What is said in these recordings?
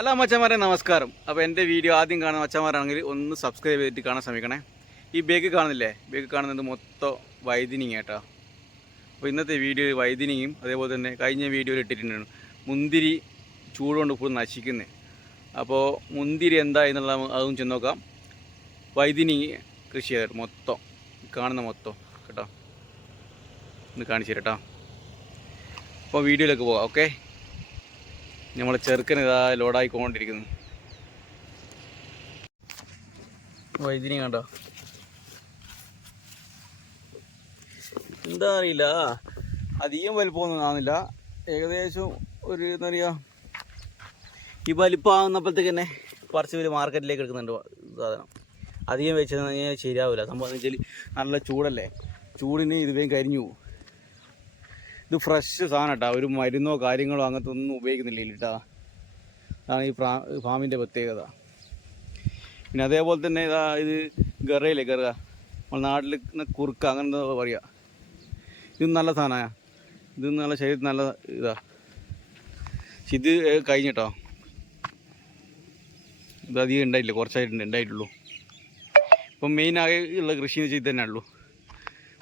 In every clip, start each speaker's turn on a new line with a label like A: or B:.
A: Hello മച്ചന്മാരെ നമസ്കാരം. അപ്പോൾ എന്റെ വീഡിയോ ആദ്യം കാണുന്ന മച്ചന്മാരാണെങ്കിൽ ഒന്ന് സബ്സ്ക്രൈബ് ചെയ്തിട്ട് കാണാൻ ശ്രമിക്കണേ. ഈ ബേക്ക് കാണുന്നില്ലേ? ബേക്ക് കാണുന്നത് മൊത്തം വൈദിനി കേട്ടോ അപ്പോൾ ഇന്നത്തെ വീഡിയോ വൈദ്യുനിങ്ങും അതേപോലെ തന്നെ കഴിഞ്ഞ വീഡിയോയിൽ ഇട്ടിട്ടുണ്ട് മുന്തിരി ചൂടുകൊണ്ട് ഫുൾ നശിക്കുന്നത് അപ്പോൾ മുന്തിരി എന്താ എന്നുള്ള അതും ചെന്ന് നോക്കാം. വൈദിനി കൃഷി ചെയ്തിട്ട് മൊത്തം. കാണുന്ന മൊത്തം കേട്ടോ. ഒന്ന് കാണിച്ചു തരാം കേട്ടോ. അപ്പോൾ വീഡിയോയിലേക്ക് പോകാം ഓക്കെ? നമ്മളെ ചെറുക്കൻ ഇതാ ലോഡായിക്കൊണ്ടിരിക്കുന്നു. വൈദ്യുതി കണ്ടോ? എന്താ അറിയില്ല. അധികം വലിപ്പമൊന്നും കാണുന്നില്ല. ഏകദേശം ഒരു എന്താ പറയുക ഈ വലിപ്പമാകുന്നപ്പോഴത്തേക്ക് തന്നെ കുറച്ച് പേര് മാർക്കറ്റിലേക്ക് എടുക്കുന്നുണ്ട് സാധനം. അധികം വെച്ചാൽ ശരിയാവില്ല. സംഭവം എന്ന് വെച്ചാൽ നല്ല ചൂടല്ലേ? ചൂടിന് ഇത് വേഗം കരിഞ്ഞു പോകും ഇത് ഫ്രഷ് സാധനം കേട്ടോ ഒരു മരുന്നോ കാര്യങ്ങളോ അങ്ങനത്തെ ഒന്നും ഉപയോഗിക്കുന്നില്ല കേട്ടോ അതാണ് ഈ പ്രാ ഫാമിന്റെ പ്രത്യേകത. പിന്നെ അതേപോലെ തന്നെ ഇതാ ഇത് ഗറയില്ലേ ഗറ? നമ്മുടെ നാട്ടിൽ കുറുക്ക അങ്ങനെ പറയുക ഇത് നല്ല സാധനമാണ് ഇത് നല്ല ശരീരത്തിന് നല്ല ഇതാ. ഇത് കഴിഞ്ഞിട്ടോ? ഇത് അധികം ഉണ്ടായില്ല കുറച്ചായിട്ടുണ്ട് ഉണ്ടായിട്ടുള്ളൂ ഇപ്പം മെയിനായി ഉള്ള കൃഷി എന്ന് വെച്ചാൽ ഇത് തന്നെ ഉള്ളൂ.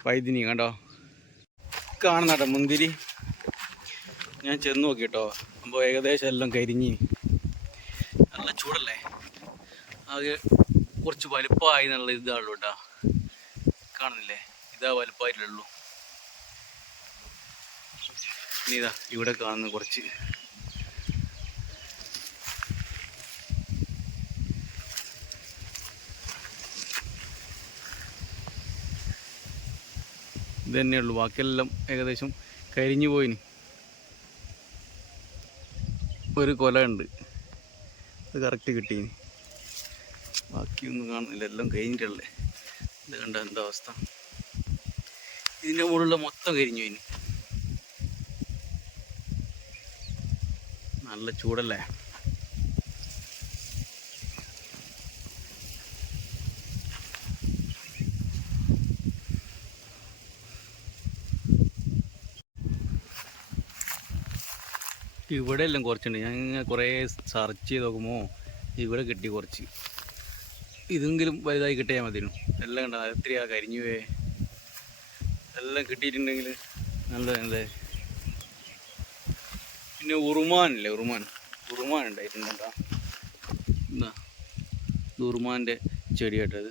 A: വൈദ്യുതി കണ്ടോ? കാണുന്ന കേട്ടോ മുന്തിരി. ഞാൻ ചെന്ന് നോക്കി കേട്ടോ അപ്പോൾ ഏകദേശം എല്ലാം കരിഞ്ഞ്. നല്ല ചൂടല്ലേ? ആകെ കുറച്ച് വലുപ്പമായി നല്ല ഇതാണല്ലോ കേട്ടോ കാണുന്നില്ലേ? ഇതാ വലുപ്പമായിട്ടുള്ളൂ ഇനി ഇതാ ഇവിടെ കാണുന്ന കുറച്ച് ഇത് തന്നെയുള്ളൂ. ബാക്കിയെല്ലാം ഏകദേശം കരിഞ്ഞു പോയിന്. ഒരു കൊല ഉണ്ട്. അത് കറക്റ്റ് കിട്ടീന്. ബാക്കിയൊന്നും കാണുന്നില്ല. എല്ലാം കഴിഞ്ഞിട്ടല്ലേ? ഇത് കണ്ട എന്താ അവസ്ഥ? ഇതിന്റെ മുകളിലുള്ള മൊത്തം കരിഞ്ഞു പോയിന്. നല്ല ചൂടല്ലേ? ഇവിടെ എല്ലാം കുറച്ചുണ്ട്. ഞാൻ കുറേ സെർച്ച് ചെയ്ത് നോക്കുമ്പോൾ ഇവിടെ കിട്ടി കുറച്ച്. ഇതെങ്കിലും വലുതായി കിട്ടിയാൽ മതിയിരുന്നു എല്ലാം കണ്ട? ആ കരിഞ്ഞു പോയേ എല്ലാം കിട്ടിയിട്ടുണ്ടെങ്കിൽ നല്ല നല്ല പിന്നെ ഉറുമാനില്ലേ ഉറുമാൻ. ഉറുമാൻ ഉണ്ടായിട്ടുണ്ട് കേട്ടോ. എന്താ? ഉറുമാന്റെ ചെടിയായിട്ടത്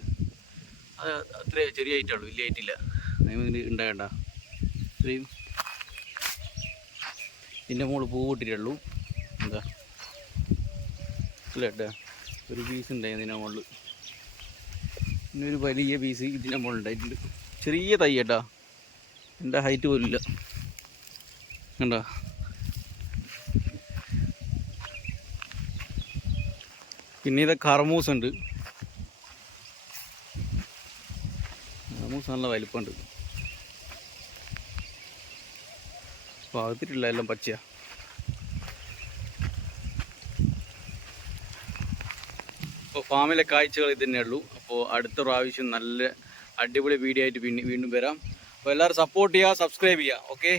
A: അത് അത് അത്ര ചെറിയായിട്ടുള്ളൂ വലിയ ആയിട്ടില്ല. അതിന് ഉണ്ടാകണ്ട. ഇത്രയും ഇതിന്റെ മുകളിൽ പൂ ഇട്ടിട്ടുള്ളൂ എന്താ? ഏട്ടാ ഒരു പീസ് ഉണ്ടായിരുന്നു ഇതിന്റെ മുകളിൽ. പിന്നെ ഒരു വലിയ പീസ് ഇതിന്റെ മുകളിൽ ഉണ്ടായിട്ടുണ്ട്. ചെറിയ തൈ കേട്ടാ. എന്റെ ഹൈറ്റ് പോലും ഇല്ല. കണ്ടോ? പിന്നെ ഇത് കർമൂസ് ഉണ്ട് കർമൂസ് നല്ല വലിപ്പമുണ്ട്. ഭാഗത്തിട്ടില്ല എല്ലാം പച്ചയാ. അപ്പോൾ ഫാമിലെ കാഴ്ചകൾ ഇത് ഉള്ളൂ. അപ്പോൾ അടുത്ത പ്രാവശ്യം നല്ല അടിപൊളി വീഡിയോ ആയിട്ട് വീണ്ടും വരാം. അപ്പോൾ എല്ലാവരും സപ്പോർട്ട് ചെയ്യുക സബ്സ്ക്രൈബ് ചെയ്യുക. ഓക്കെ